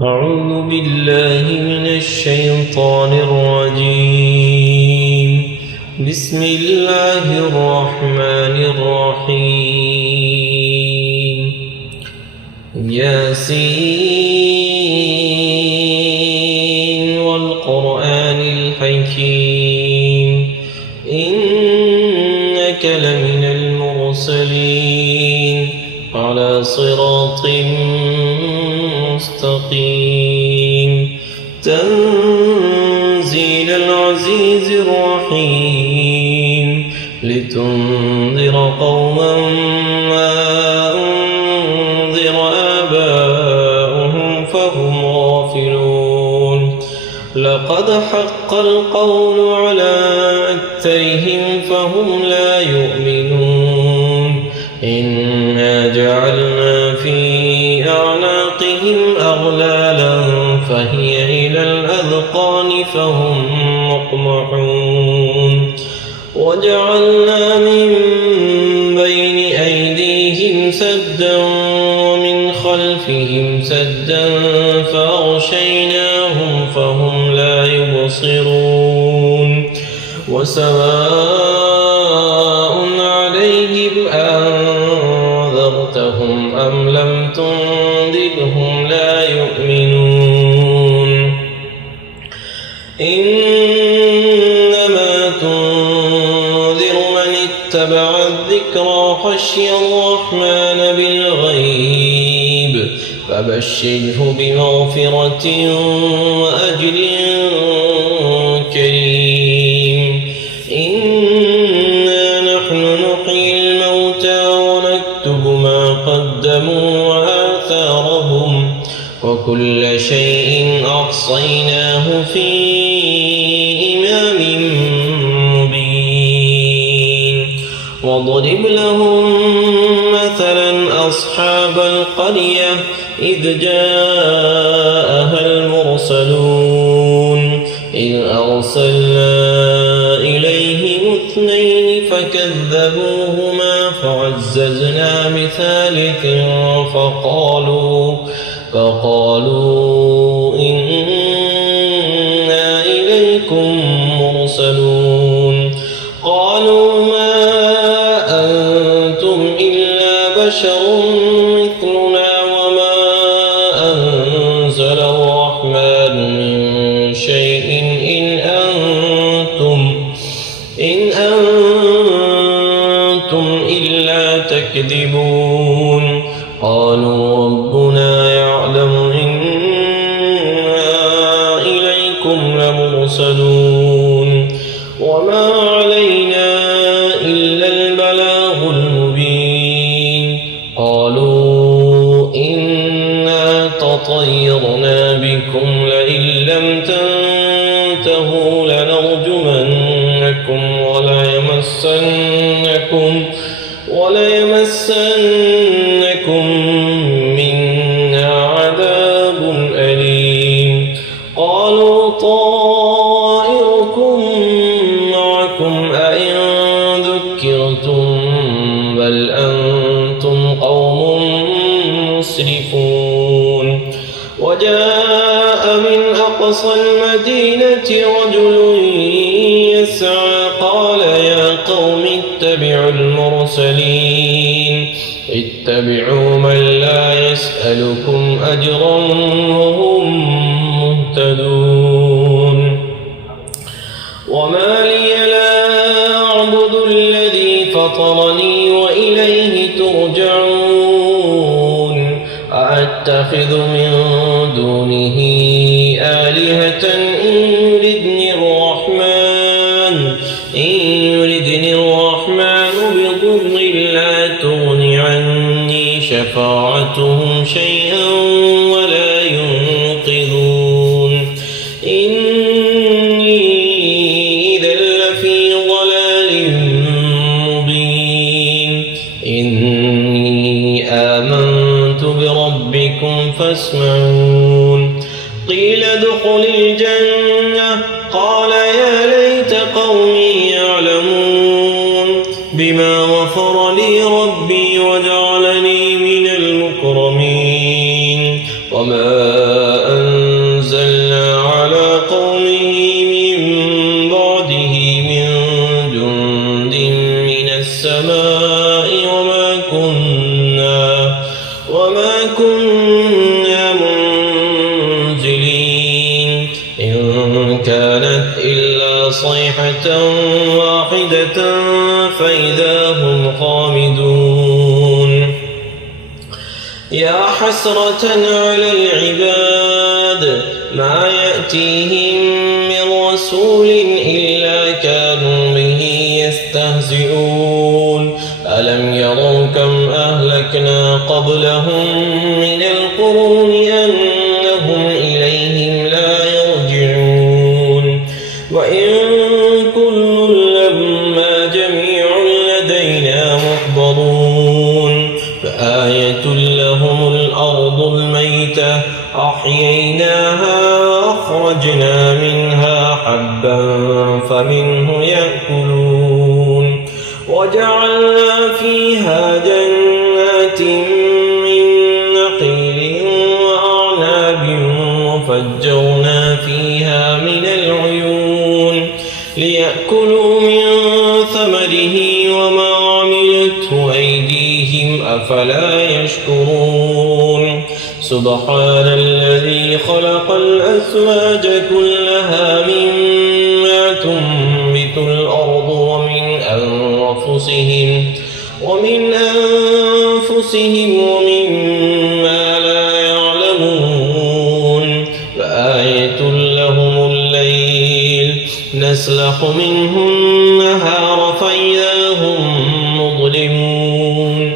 أعوذ بالله من الشيطان الرجيم. بسم الله الرحمن الرحيم. ياسين والقرآن الحكيم إنك لمن المرسلين على صراط مستقيم تنزيل العزيز الرحيم لتنذر قوما ما أنذر آباؤهم فهم غافلون لقد حق القول على أكثرهم فهم لا يؤمنون إنا جعلنا في أعناقهم أغلالا فهي إلى الأذقان فهم مقمحون وجعلنا من بين أيديهم سدا ومن خلفهم سدا فأغشيناهم فهم لا يبصرون وسواء عليهم أنذرتهم أم لم تنذرهم لا يؤمنون إنما تنذر من اتبع الذكر وخشي الرحمن بالغيب فبشره بمغفرة وأجر كريم إنا نحن نحيي الموتى ونكتب ما قدموا وآثارهم وكل شيء أحصيناه في إمام مبين واضرب لهم مثلا أصحاب القرية إذ جاءها المرسلون إذ أرسلنا إليهم اثنين فكذبوهما فعززنا بثالث فقالوا إنا إليكم مرسلون قالوا ما أنتم إلا بشر مثلنا وما أنزل الرحمن من شيء إن أنتم إلا تكذبون قالوا ربنا يعلم إنا إليكم لمرسلون وما علينا إلا البلاغ المبين قالوا إنا تطيرنا بكم لئن لم تنتهوا لنرجمنكم وليمسنكم منا عذاب أليم قالوا طائركم معكم أئن ذكرتم بل أنتم قوم مسرفون وجاء من أقصى المدينة رجل يسعى قال يا قوم اتبعوا المرسلين اتبعوا من لا يسألكم أجرا وهم مهتدون وما لي لا أعبد الذي فطرني وإليه ترجعون أأتخذ من دونه آلهة إن يردني الرحمن بضر لا تغن عني شفاعتهم شيئا ولا ينقذون إني إذا لفي ضلال مبين إني آمنت بربكم فاسمعون قيل ادخل الجنة قال يا ليت قومي يعلمون بما غفر لي ربي وجعلني من المكرمين وما أنزلنا على قومه من بعده من جند من السماء وما كنا منزلين إن كانت إلا صيحة واحدة فإذا هم خامدون يا حسرة على العباد ما يأتيهم من رسول إلا كانوا به يستهزئون ألم يروا كم أهلكنا قبلهم من القرون أنهم إليهم لا يرجعون وإن كل لما جميع لدينا محضرون فآية لهم الأرض الميتة أحييناها وأخرجنا منها حبا فمنه يأكلون وجعلنا فيها جنات من نخيل وأعناب وفجرنا فيها من العيون ليأكلوا من ثمره وما عملته أيديهم أفلا يشكرون سبحان الذي خلق الأزواج كلها مما تنبت الأرض ومن أنفسهم ومما لا يعلمون فآية لهم الليل نسلخ منه النهار فإذا هم مظلمون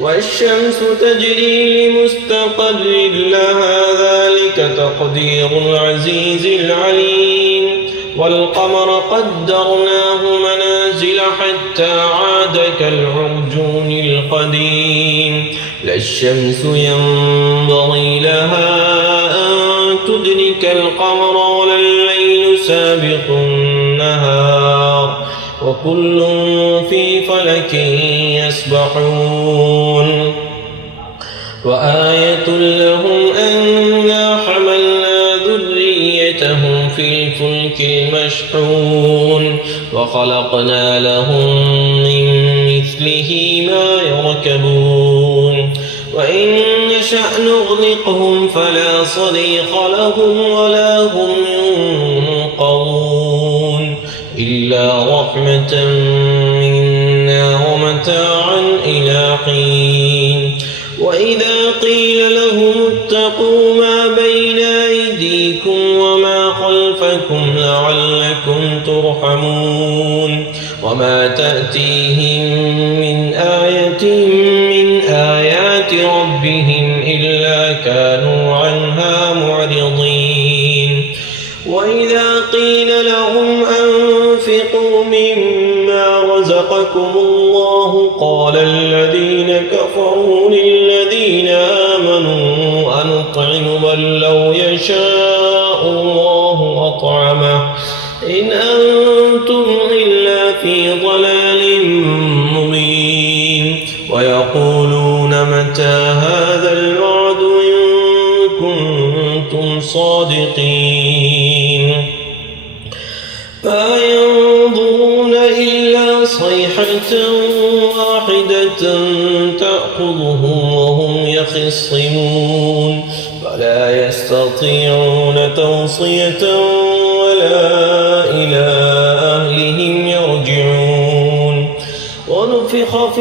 والشمس تجري لمستقر لها ذلك تقدير العزيز العليم والقمر قدرناه منازل حتى عاد كالعرجون القديم لا الشمس ينبغي لها أن تدرك القمر ولا الليل سابق النهار وكل في فلك يسبحون وآية لهم أنا حملنا ذريتهم في الفلك المشحون وخلقنا لهم من مثله ما يركبون وإن نشأ نغرقهم فلا صريخ لهم ولا هم ينقذون إلا رحمة منا ومتاعا إلى حين وإذا قيل لهم اتقوا ما بين أيديكم وما خلفكم لعلكم ترحمون وما تأتيهم من آية من آيات ربهم إلا كانوا عنها معرضين وإذا قيل لهم أنفقوا مما رزقكم الله قال الذين كفروا للذين آمنوا أنطعم من لو يشاء الله أطعمه إن أنتم إلا في ضلال مبين ويقولون متى هذا الوعد إن كنتم صادقين ما ينظرون إلا صيحة واحدة تأخذهم وهم يخصمون فلا يستطيعون توصية ولا إلى أهلهم يرجعون ونفخ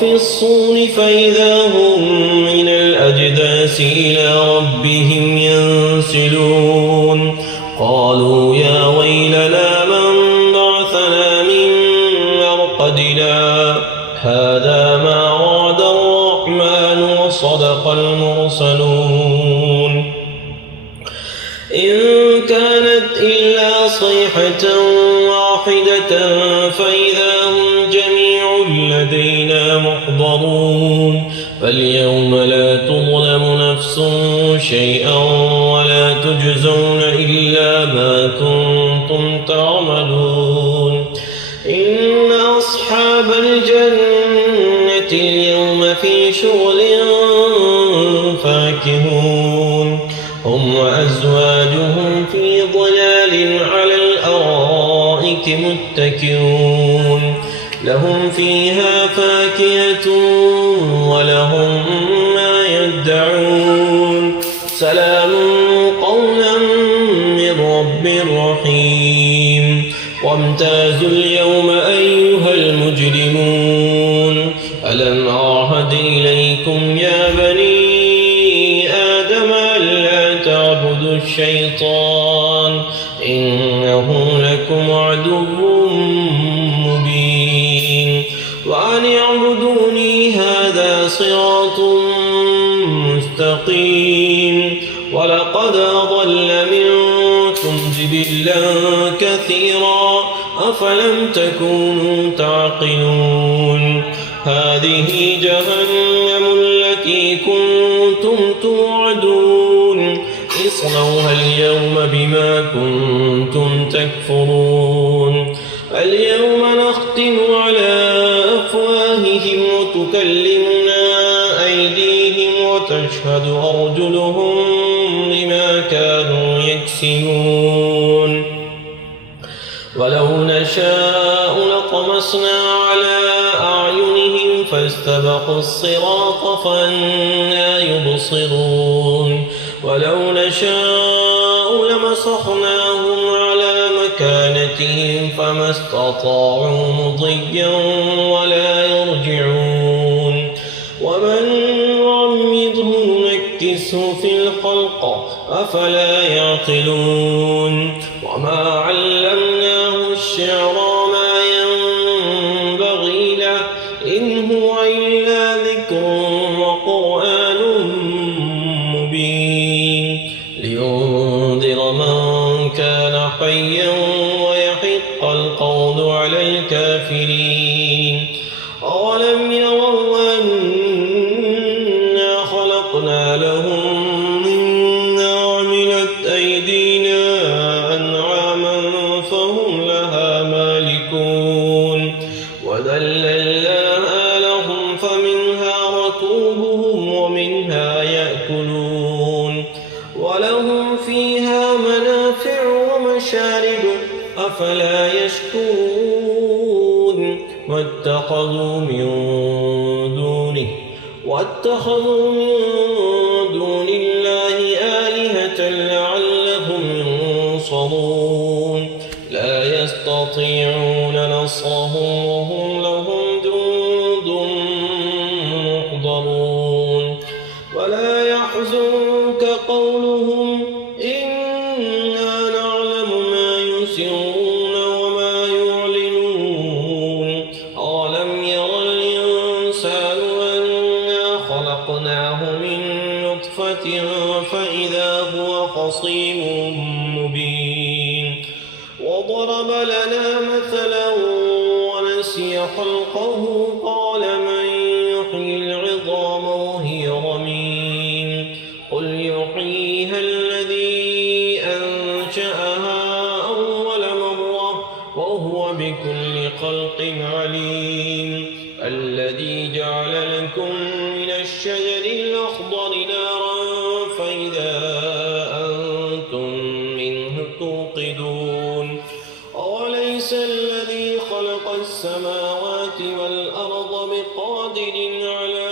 في الصور فإذا هم من الأجداث إلى ربهم ينسلون قالوا يا ويلنا من بعثنا من مرقدنا هذا ما وعد الرحمن وصدق المرسلون إن كانت إلا صيحة واحدة فإذا هم جميع لدينا محضرون فاليوم لا تظلم نفس شيئا ولا تجزون إلا ما كنتم تعملون إن أصحاب الجنة اليوم في شغل فاكهون هم وأزواجهم في ظلال على الأرائك متكئون لهم فيها فاكهة ولهم ما يدعون سلام قولا من رب رحيم وامتازوا اليوم أيها المجرمون ألم أعهد إليكم يا بني آدم ألا تعبدوا الشيطان إنه لكم عدو مبين وأن اعبدوني هذا صراط مستقيم ولقد أضل منكم جبلا كثيرا أفلم تكونوا تعقلون هذه جهنم التي كنتم توعدون اصلوها اليوم بما كنتم تكفرون اليوم نختم على أفواههم وتكلمنا أيديهم وتشهد أرجلهم بما كانوا يكسبون ولو نشاء لطمسنا على أعينهم فاستبقوا الصراط فأنى يبصرون ولو نشاء لمسخناهم على مكانتهم فما استطاعوا مضيا ولا يرجعون ومن نعمره نكسه في الخلق أفلا يعقلون وما علمناه الشعر ما ينبغي له إن هو إلا ذكر وقرآن مبين لينذر من كان حيا ويحق القول على الكافرين أولم يروا أنا خلقنا لهم مما عملت أيدينا أنعاما فهم لها مالكون وذللناها لهم فمنها ركوبهم ومنها يأكلون ولهم فيها منافع ومشارب أفلا يشكرون واتخذوا من دون الله آلهة لعلهم ينصرون لا يستطيعون نصرهم وهم لهم جند محضرون ولا يحزنك قولهم إنا نعلم ما يسرون وما يعلنون أولم ير الإنسان أنا خلقناه من نطفة فإذا هو خصيم مبين وضرب لنا مثلا ونسي خلقه قال من يحيي العظام وهي رميم قل يحييها الذي أنشأها أول مرة وهو بكل خلق عليم الذي جعل لكم من الشجر الأخضر نارا فإذا أنتم منه توقدون أوليس الذي خلق السماوات والأرض بقادر على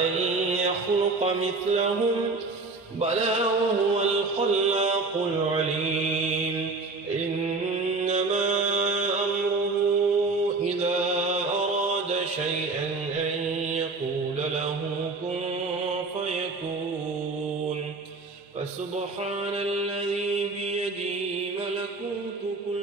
أن يخلق مثلهم بلى وهو الخلاق العليم إنما أمره إذا أراد شيئا أن يقول له كن فيكون فسبحان الذي بيده ملكوت كل